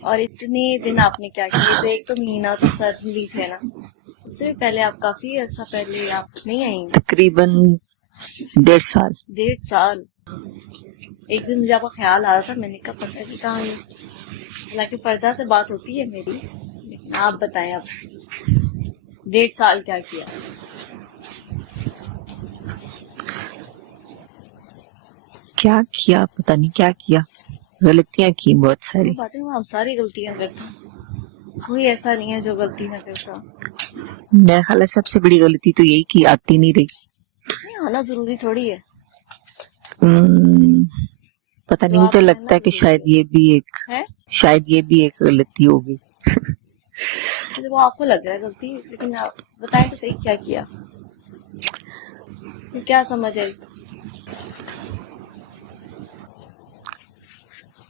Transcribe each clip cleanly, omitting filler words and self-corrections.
اور اتنے دن آپ نے کیا کیا؟ تو ایک تو مہینہ تو سرجری تھے نا، اس سے بھی پہلے آپ کافی عرصہ پہلے آپ نہیں آئیں؟ تقریباً 1.5 سال. 1.5 سال. ایک دن مجھے آپ کا خیال آ رہا تھا، میں نے کہا پتہ نہیں کہاں ہے، حالانکہ فردہ سے بات ہوتی ہے میری، لیکن آپ بتائیں اب 1.5 سال کیا کیا؟ کیا کیا پتہ نہیں کیا کیا، غلطیاں کی بہت ساری. وہ باتیں ہم ساری غلطیاں کرتے ہیں، کوئی ایسا نہیں ہے جو غلطی نہ کرتا. میرا خیال ہے سب سے بڑی غلطی تو یہی کہ آتی نہیں رہی. نہیں آنا ضروری تھوڑی ہے. پتہ نہیں، مجھے لگتا ہے کہ شاید یہ بھی ایک غلطی ہوگی. وہ آپ کو لگ رہا ہے غلطی، لیکن آپ بتائیں تو صحیح کیا کیا، کیا سمجھ آئی؟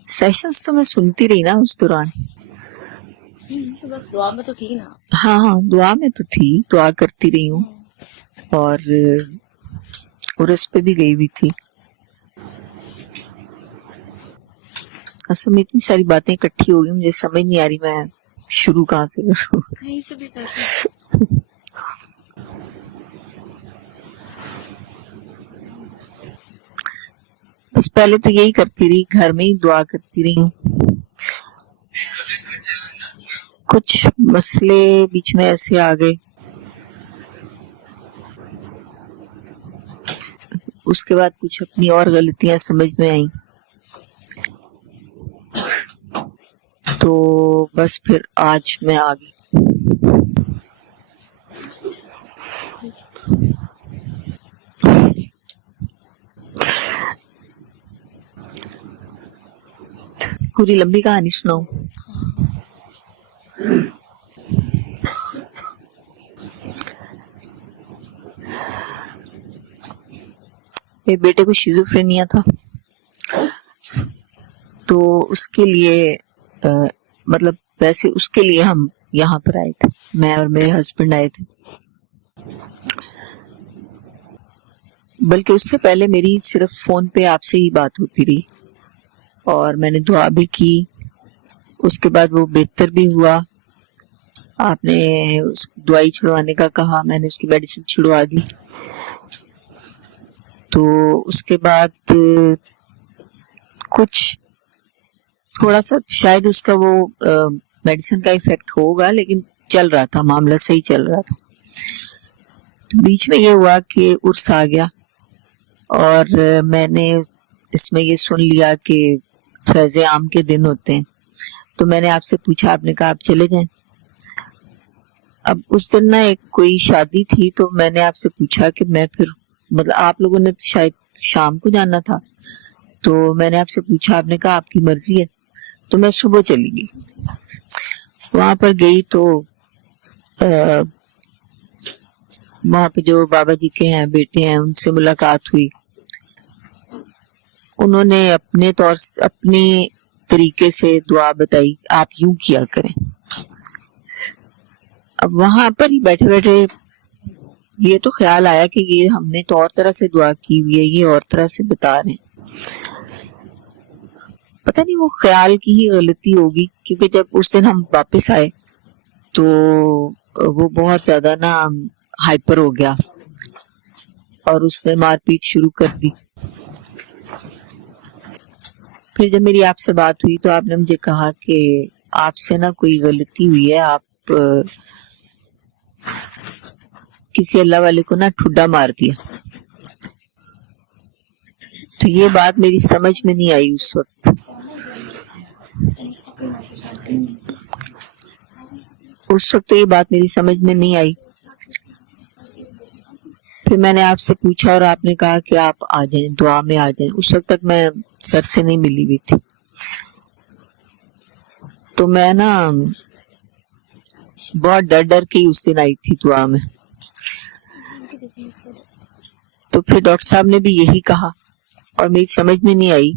سیشنز تو میں سنتی رہی نا اس دوران. بس دعا میں تو تھی نا. ہاں دعا میں تو تھی، دعا کرتی رہی ہوں اور اس پہ بھی گئی بھی تھی. اصل میں اتنی ساری باتیں اکٹھی ہو گئی، مجھے سمجھ نہیں آ رہی میں شروع کہاں سے کروں. کہیں سے بھی کرتی. بس پہلے تو یہی کرتی رہی، گھر میں ہی دعا کرتی رہی ہوں. کچھ مسئلے بیچ میں ایسے آ گئے، اس کے بعد کچھ اپنی اور غلطیاں سمجھ میں آئیں، تو بس پھر آج میں آ گئی. پوری لمبی کہانی سناؤں؟ میرے بیٹے کو شیزوفرینیا تھا، تو اس کے لیے مطلب ویسے اس کے لیے ہم یہاں پر آئے تھے، میں اور میرے ہسبینڈ آئے تھے. بلکہ اس سے پہلے میری صرف فون پہ آپ سے ہی بات ہوتی رہی اور میں نے دعا بھی کی. اس کے بعد وہ بہتر بھی ہوا، آپ نے اس کو دوائی چھڑوانے کا کہا، میں نے اس کی میڈیسن چھڑوا دی. تو اس کے بعد کچھ تھوڑا سا شاید اس کا وہ میڈیسن کا ایفیکٹ ہوگا، لیکن چل رہا تھا، معاملہ صحیح چل رہا تھا. تو بیچ میں یہ ہوا کہ عرس آ گیا اور میں نے اس میں یہ سن لیا کہ فیض عام کے دن ہوتے ہیں، تو میں نے آپ سے پوچھا، آپ نے کہا آپ چلے جائیں. اب اس دن نا ایک کوئی شادی تھی، تو میں نے آپ سے پوچھا کہ میں پھر مطلب آپ لوگوں نے شاید شام کو جانا تھا، تو میں نے آپ سے پوچھا، آپ نے کہا آپ کی مرضی ہے، تو میں صبح چلی گئی. وہاں پر گئی تو وہاں پہ جو بابا جی کے ہیں بیٹے ہیں، ان سے ملاقات ہوئی. انہوں نے اپنے طور سے اپنے طریقے سے دعا بتائی، آپ یوں کیا کریں. اب وہاں پر ہی بیٹھے بیٹھے یہ تو خیال آیا کہ یہ ہم نے تو اور طرح سے دعا کی ہوئی ہے، یہ اور طرح سے بتا رہے ہیں. پتہ نہیں وہ خیال کی ہی غلطی ہوگی، کیونکہ جب اس دن ہم واپس آئے تو وہ بہت زیادہ نا ہائپر ہو گیا اور اس نے مار پیٹ شروع کر دی. پھر جب میری آپ سے بات ہوئی تو آپ نے مجھے کہا کہ آپ سے نا کوئی غلطی ہوئی ہے، آپ کسی اللہ والے کو نا ٹھڈا مار دیا. تو یہ بات میری سمجھ میں نہیں آئی اس وقت. تو یہ بات میری سمجھ میں نہیں آئی. پھر میں نے آپ سے پوچھا اور آپ نے کہا کہ آپ آ جائیں، دعا میں آ جائیں. اس وقت تک میں سر سے نہیں ملی ہوئی تھی. تو میں نا بہت ڈر ڈر کے ہی اس دن آئی تھی دعا میں. تو پھر ڈاکٹر صاحب نے بھی یہی کہا اور میری سمجھ میں نہیں آئی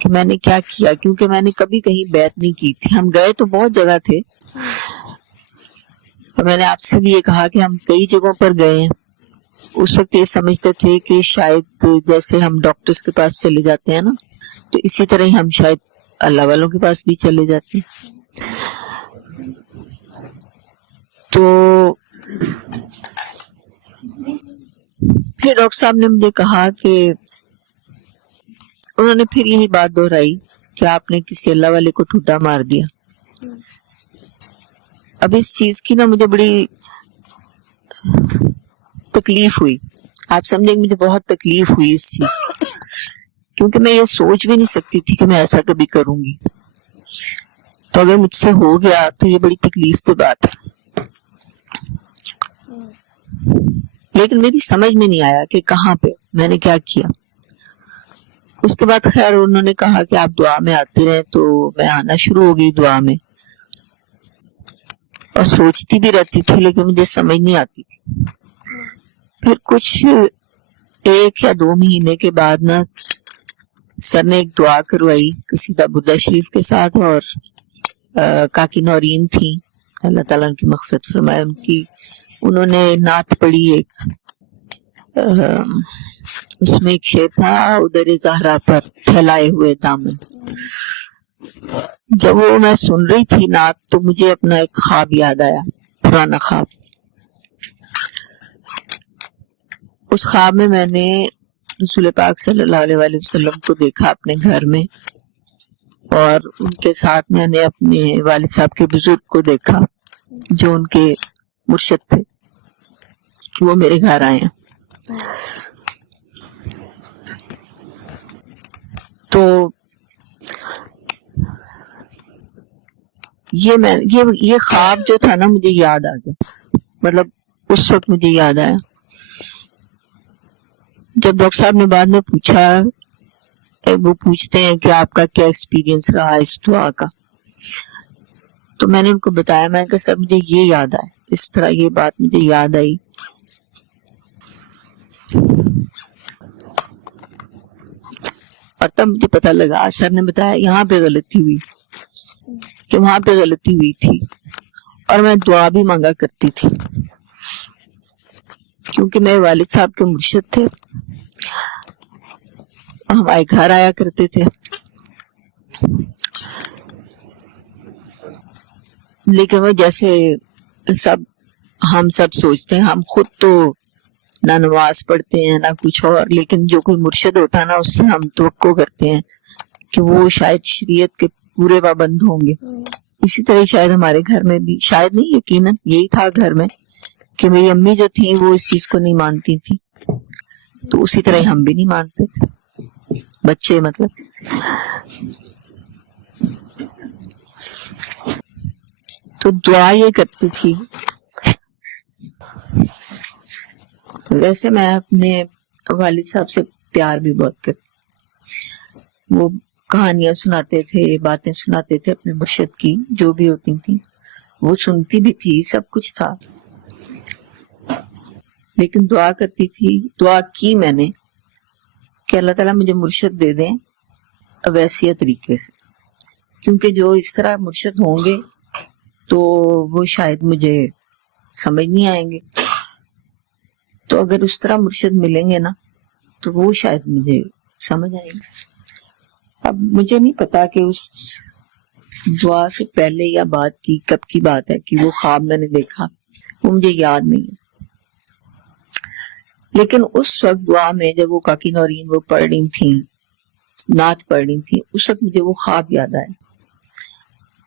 کہ میں نے کیا کیا، کیونکہ میں نے کبھی کہیں بیعت نہیں کی تھی. ہم گئے تو بہت جگہ تھے اور میں نے آپ سے بھی یہ کہا کہ ہم کئی جگہوں پر گئے ہیں. اس وقت یہ سمجھتے تھے کہ شاید جیسے ہم ڈاکٹرز کے پاس چلے جاتے ہیں نا، تو اسی طرح ہی ہم شاید اللہ والوں کے پاس بھی چلے جاتے ہیں. تو پھر ڈاکٹر صاحب نے مجھے کہا کہ انہوں نے پھر یہی بات دہرائی کہ آپ نے کسی اللہ والے کو ٹھڈا مار دیا. اب اس چیز کی نا مجھے بڑی تکلیف ہوئی. آپ سمجھیں مجھے بہت تکلیف ہوئی اس چیز کی، کیونکہ میں یہ سوچ بھی نہیں سکتی تھی کہ میں ایسا کبھی کروں گی. تو اگر مجھ سے ہو گیا تو یہ بڑی تکلیف کی بات ہے. لیکن میری سمجھ میں نہیں آیا کہ کہاں پہ میں نے کیا کیا. اس کے بعد خیر انہوں نے کہا کہ آپ دعا میں آتے رہے، تو میں آنا شروع ہو گئی دعا میں، اور سوچتی بھی رہتی تھی لیکن مجھے سمجھ نہیں آتی تھی. پھر کچھ 1 یا 2 مہینے کے بعد نا سر نے ایک دعا کروائی قصیدہ بدھا شریف کے ساتھ، اور کاکی نورین تھی اللہ تعالیٰ ان کی مغفرت فرمائے ان کی، انہوں نے نعت پڑھی ایک، اس میں ایک شعر تھا ادھر زہرا پر پھیلائے ہوئے دامن. جب وہ میں سن رہی تھی نعت تو مجھے اپنا ایک خواب یاد آیا، پرانا خواب. اس خواب میں نے رسول پاک صلی اللہ علیہ وآلہ وسلم کو دیکھا اپنے گھر میں، اور ان کے ساتھ میں نے اپنے والد صاحب کے بزرگ کو دیکھا جو ان کے مرشد تھے، وہ میرے گھر آئے ہیں. تو یہ خواب جو تھا نا مجھے یاد آ گیا. مطلب اس وقت مجھے یاد آیا. جب ڈاکٹر صاحب نے بعد میں پوچھا، وہ پوچھتے ہیں کہ آپ کا کیا ایکسپیرینس رہا اس دعا کا، تو میں نے ان کو بتایا، میں نے کہا سر مجھے یہ یاد آیا، اس طرح یہ بات مجھے یاد آئی. اور تب مجھے پتہ لگا، سر نے بتایا یہاں پہ غلطی ہوئی، کہ وہاں پہ غلطی ہوئی تھی، اور میں دعا بھی مانگا کرتی تھی کیونکہ میرے والد صاحب کے مرشد تھے، ہمارے گھر آیا کرتے تھے. لیکن وہ جیسے ہم سب سوچتے ہیں، ہم خود تو نہ نماز پڑھتے ہیں نہ کچھ اور، لیکن جو کوئی مرشد ہوتا ہے نا اس سے ہم توقع کرتے ہیں کہ وہ شاید شریعت کے پورے پابند ہوں گے. اسی طرح شاید ہمارے گھر میں بھی، شاید نہیں یقیناً یہی تھا گھر میں، کہ میری امی جو تھیں وہ اس چیز کو نہیں مانتی تھی، تو اسی طرح ہم بھی نہیں مانتے تھے بچے مطلب. تو دعا یہ کرتی تھی. ویسے میں اپنے والد صاحب سے پیار بھی بہت کرتی. وہ کہانیاں سناتے تھے، باتیں سناتے تھے اپنے مرشد کی جو بھی ہوتی تھی، وہ سنتی بھی تھی، سب کچھ تھا. لیکن دعا کرتی تھی، دعا کی میں نے کہ اللہ تعالیٰ مجھے مرشد دے دیں اویسیہ طریقے سے، کیونکہ جو اس طرح مرشد ہوں گے تو وہ شاید مجھے سمجھ نہیں آئیں گے. تو اگر اس طرح مرشد ملیں گے نا تو وہ شاید مجھے سمجھ آئیں گے. اب مجھے نہیں پتا کہ اس دعا سے پہلے یا بعد کی کب کی بات ہے کہ وہ خواب میں نے دیکھا، وہ مجھے یاد نہیں ہے. لیکن اس وقت دعا میں جب وہ کاکی نورین وہ پڑھ رہی تھیں، نعت پڑھ رہی تھیں، اس وقت مجھے وہ خواب یاد آیا.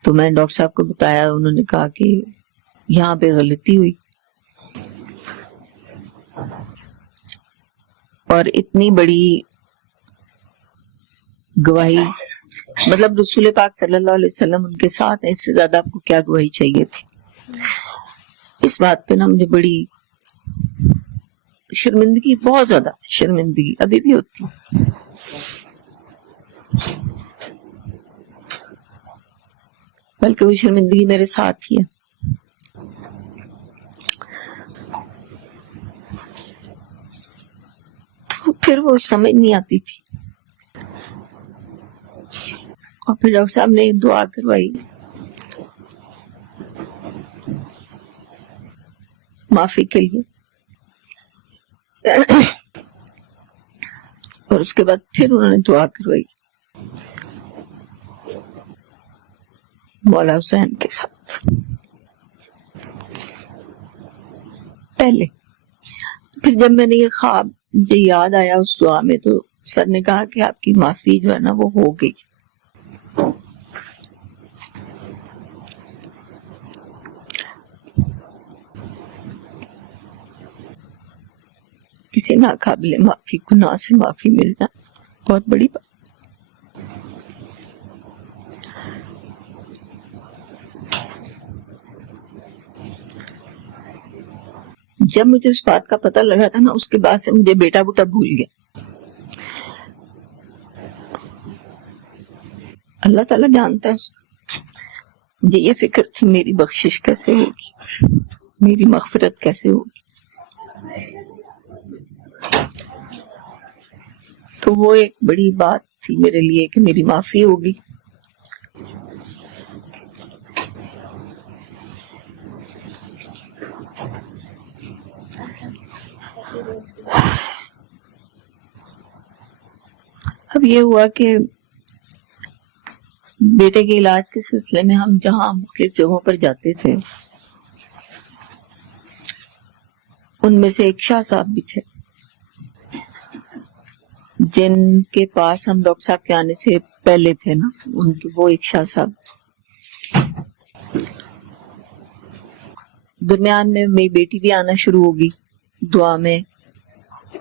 تو میں نے ڈاکٹر صاحب کو بتایا، انہوں نے کہا کہ یہاں پہ غلطی ہوئی. اور اتنی بڑی گواہی، مطلب رسول پاک صلی اللہ علیہ وسلم ان کے ساتھ ہیں، اس سے زیادہ آپ کو کیا گواہی چاہیے تھی. اس بات پہ نا مجھے بڑی شرمندگی، بہت زیادہ شرمندگی ابھی بھی ہوتی ہے. بلکہ وہ شرمندگی میرے ساتھ ہی ہے. تو پھر وہ سمجھ نہیں آتی تھی. اور پھر ڈاکٹر صاحب نے دعا کروائی معافی کے لیے، اور اس کے بعد پھر انہوں نے دعا کروائی. مولا حسین کے ساتھ پہلے. پھر جب میں نے یہ خواب مجھے یاد آیا اس دعا میں تو سر نے کہا کہ آپ کی معافی جو ہے نا وہ ہو گئی. کسی ناقابل معافی گناہ سے معافی ملنا بہت بڑی بات. جب مجھے اس بات کا پتہ لگا تھا نا اس کے بعد سے مجھے بیٹا بوٹا بھول گیا. اللہ تعالیٰ جانتا ہے. مجھے یہ فکر تھی میری بخشش کیسے ہوگی, میری مغفرت کیسے ہوگی. تو وہ ایک بڑی بات تھی میرے لیے کہ میری معافی ہوگی. اب یہ ہوا کہ بیٹے کے علاج کے سلسلے میں ہم جہاں مختلف جگہوں پر جاتے تھے ان میں سے ایک شاہ صاحب بھی تھے جن کے پاس ہم ڈاکٹر صاحب کے آنے سے پہلے تھے نا. ان کے وہ ایک شاہ صاحب درمیان میں میری بیٹی بھی آنا شروع ہوگی. دعا میں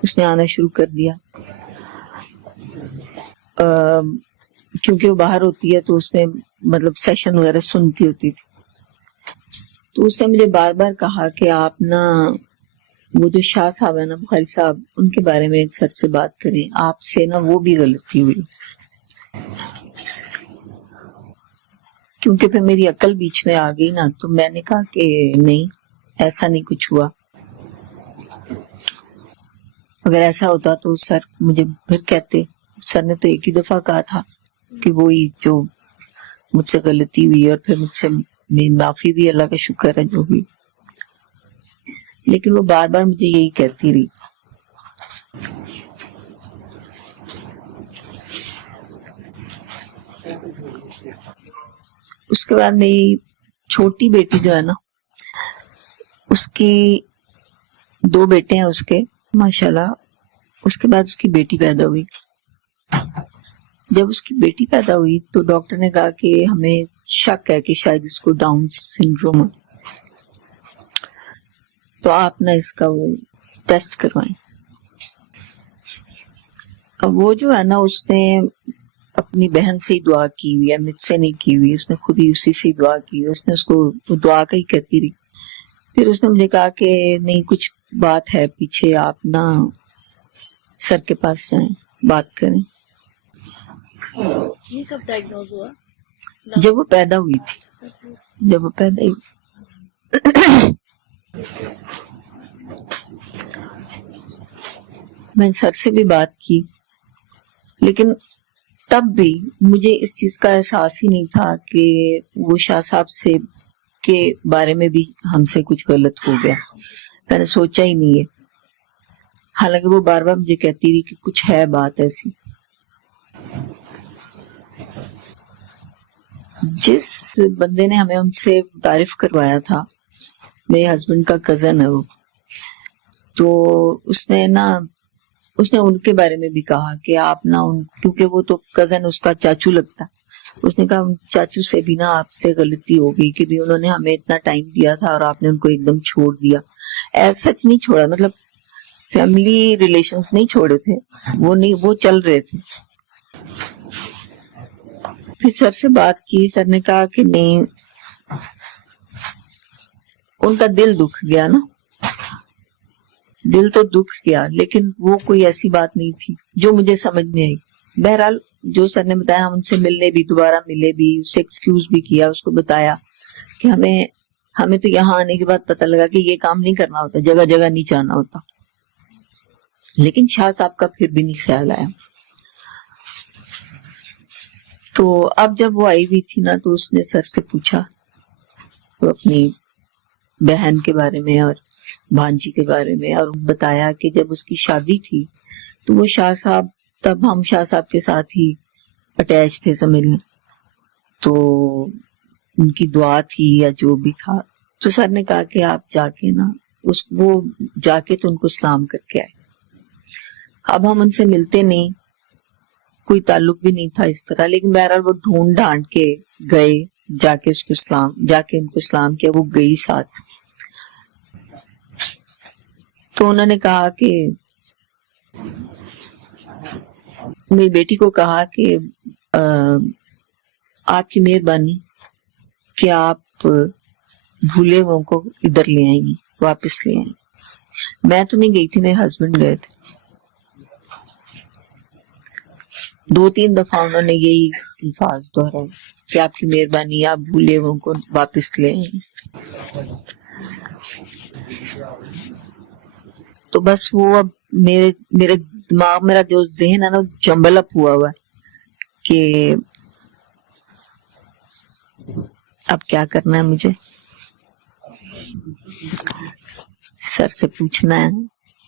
اس نے آنا شروع کر دیا کیونکہ وہ باہر ہوتی ہے تو اس نے مطلب سیشن وغیرہ سنتی ہوتی تھی. تو اس نے مجھے بار بار کہا کہ آپ نا وہ جو شاہ صاحب ہے نا بخاری صاحب ان کے بارے میں سر سے بات کریں, آپ سے نا وہ بھی غلطی ہوئی. کیونکہ پھر میری عقل بیچ میں آ گئی نا تو میں نے کہا کہ نہیں ایسا نہیں کچھ ہوا. اگر ایسا ہوتا تو سر مجھے پھر کہتے. سر نے تو ایک ہی دفعہ کہا تھا کہ وہی جو مجھ سے غلطی ہوئی اور پھر مجھ سے معافی بھی, اللہ کا شکر ہے جو بھی. لیکن وہ بار بار مجھے یہی کہتی رہی. اس کے بعد میری چھوٹی بیٹی جو ہے نا اس کی 2 بیٹے ہیں اس کے ماشاءاللہ. اس کے بعد اس کی بیٹی پیدا ہوئی. جب اس کی بیٹی پیدا ہوئی تو ڈاکٹر نے کہا کہ ہمیں شک ہے کہ شاید اس کو ڈاؤن سنڈروم ہے, تو آپ نہ اس کا وہ ٹیسٹ کروائیں. اب وہ جو ہے نا اس نے اپنی بہن سے ہی دعا کی ہوئی ہے, مجھ سے نہیں کی ہوئی. اس نے خود ہی اسی سے ہی دعا کی ہوئی. اس نے اس کو دعا کا ہی کہتی رہی. پھر اس نے مجھے کہا کہ نہیں کچھ بات ہے پیچھے, آپ نا سر کے پاس جائیں بات کریں. یہ کب ڈائگنوز ہوا؟ جب وہ پیدا ہوئی تھی, جب وہ پیدا ہوئی. میں سر سے بھی بات کی لیکن تب بھی مجھے اس چیز کا احساس ہی نہیں تھا کہ وہ شاہ صاحب سے کے بارے میں بھی ہم سے کچھ غلط ہو گیا. میں نے سوچا ہی نہیں ہے. حالانکہ وہ بار بار مجھے کہتی رہی کہ کچھ ہے بات ایسی. جس بندے نے ہمیں ان سے تعارف کروایا تھا, میرے ہسبینڈ کا کزن ہے وہ, تو اس نے ان کے بارے میں بھی کہا کہ آپ نا کیونکہ وہ تو کزن اس کا چاچو لگتا, اس نے کہا چاچو سے بھی نا آپ سے غلطی ہو گئی کہ بھی انہوں نے ہمیں اتنا ٹائم دیا تھا اور آپ نے ان کو ایک دم چھوڑ دیا. ایسا سچ نہیں چھوڑا, مطلب فیملی ریلیشنز نہیں چھوڑے تھے, وہ چل رہے تھے. پھر سر سے بات کی. سر نے کہا کہ نہیں, ان کا دل دکھ گیا نا, دل تو دکھ گیا لیکن وہ کوئی ایسی بات نہیں تھی جو مجھے سمجھ میں آئی. بہرحال جو سر نے بتایا, ہم ان سے ملنے بھی, دوبارہ ملے بھی, اسے ایکسکیوز بھی کیا, اس کو بتایا کہ ہمیں تو یہاں آنے کے بعد پتہ لگا کہ یہ کام نہیں کرنا ہوتا, جگہ جگہ نہیں جانا ہوتا. لیکن شاہ صاحب کا پھر بھی نہیں خیال آیا. تو اب جب وہ آئی ہوئی تھی نا تو اس نے سر سے پوچھا وہ اپنی بہن کے بارے میں اور بھانجی کے بارے میں, اور بتایا کہ جب اس کی شادی تھی تو وہ شاہ صاحب, تب ہم شاہ صاحب کے ساتھ ہی اٹیچ تھے سمجھ لیں. تو ان کی دعا تھی یا جو بھی تھا. تو سر نے کہا کہ آپ جا کے نا وہ جا کے تو ان کو سلام کر کے آئے. اب ہم ان سے ملتے نہیں, کوئی تعلق بھی نہیں تھا اس طرح, لیکن بہرحال وہ ڈھونڈ ڈھانڈ کے گئے, جا کے ان کو سلام کیا. وہ گئی ساتھ. تو انہوں نے کہا کہ میری بیٹی کو کہا کہ آپ کی مہربانی کہ آپ بھولے وہ کو ادھر لے آئیں گی, واپس لے آئیں. میں تو نہیں گئی تھی, میرے ہسبینڈ گئے تھے. 2-3 دفعہ انہوں نے یہی الفاظ دہرائے کہ آپ کی مہربانی, آپ بھولے وہ کو واپس لے آئیں. تو بس وہ اب میرے دماغ, میرا جو ذہن ہے نا جمبل اپ ہوا ہے کہ اب کیا کرنا ہے مجھے. سر سے پوچھنا ہے,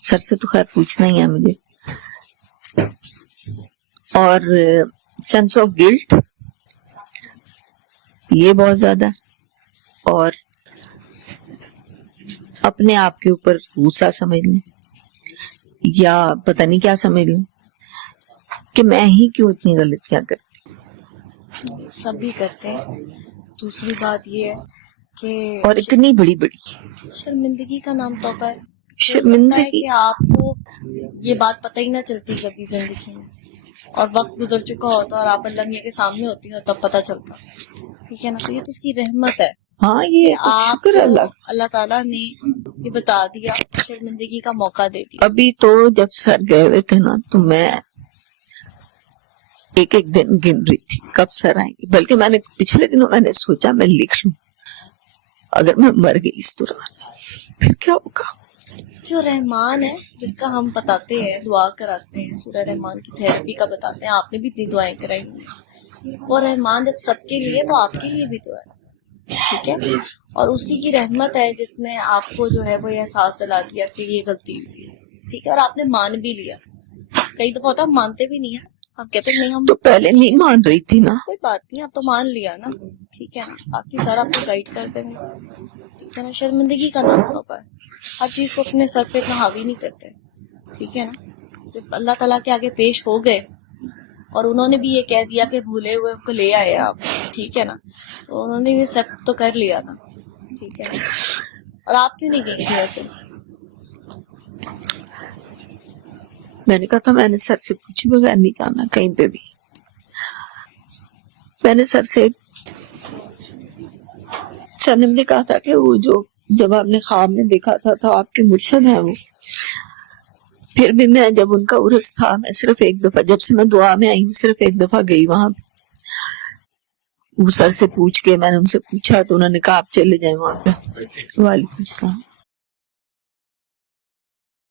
سر سے تو خیر پوچھنا ہی ہے مجھے. اور سینس آف گلٹ یہ بہت زیادہ, اور اپنے آپ کے اوپر غصہ سمجھ لیں یا پتہ نہیں کیا سمجھ لیں کہ میں ہی کیوں اتنی غلطیاں کرتی. سبھی کرتے ہیں. دوسری بات یہ ہے کہ اور اتنی بڑی شرمندگی کا نام تو ہے. شرمندگی. کہ آپ کو یہ بات پتہ ہی نہ چلتی کبھی زندگی میں, اور وقت گزر چکا ہوتا اور آپ اللہ میاں کے سامنے ہوتی ہیں تب پتہ چلتا. ٹھیک ہے نا, تو یہ تو اس کی رحمت ہے. ہاں یہ آپ شکر کو اللہ. اللہ تعالیٰ نے یہ بتا دیا, شرمندگی کا موقع دے دیا. ابھی تو جب سر گئے ہوئے تھے نا تو میں ایک دن گن رہی تھی کب سر آئیں گے. بلکہ میں نے پچھلے دنوں میں نے سوچا میں لکھ لوں, اگر میں مر گئی اس دوران پھر کیا ہوگا. جو رحمان ہے جس کا ہم بتاتے ہیں, دعا کراتے ہیں, سورہ رحمان کی تھراپی کا بتاتے ہیں. آپ نے بھی اتنی دعائیں کرائی ہیں. وہ رحمان جب سب کے لیے تو آپ کے لیے بھی تو ہے. ٹھیک ہے, اور اسی کی رحمت ہے جس نے آپ کو جو ہے وہ یہ احساس دلا دیا کہ یہ غلطی ہوئی ہے. ٹھیک ہے, اور آپ نے مان بھی لیا. کئی دفعہ ہوتا ہم مانتے بھی نہیں ہیں, آپ کہتے ہیں نہیں ہم تو پہلے نہیں مان رہی تھی نا. کوئی بات نہیں, آپ تو مان لیا نا. ٹھیک ہے نا, آپ کی سر آپ کو گائڈ کر دیں گے. ٹھیک ہے نا, شرمندگی کا نام تو ہے. ہر چیز کو اپنے سر پہ اتنا حاوی نہیں کرتے. ٹھیک ہے نا, جب اللہ تعالیٰ کے آگے پیش ہو گئے اور انہوں نے بھی یہ کہہ دیا کہ بھولے ہوئے کو لے آئے آپ, ٹھیک ہے نا, تو انہوں نے بھی ایکسیپٹ تو کر لیا نا. ٹھیک ہے نا, اور آپ کیوں نہیں گئی تھی ویسے؟ میں نے کہا تھا میں نے سر سے پوچھے بغیر نہیں جانا کہیں پہ بھی. میں نے سر نے مجھے کہا تھا کہ وہ جو جب آپ نے خواب میں دیکھا تھا آپ کے مرشد ہیں وہ. پھر بھی میں جب ان کا عرس تھا میں صرف ایک دفعہ, جب سے میں دعا میں آئی ہوں صرف ایک دفعہ گئی وہاں پہ. وہ سر سے پوچھ کے میں نے ان سے پوچھا تو انہوں نے کہا آپ چلے جائیں وہاں پہ. وعلیکم السلام.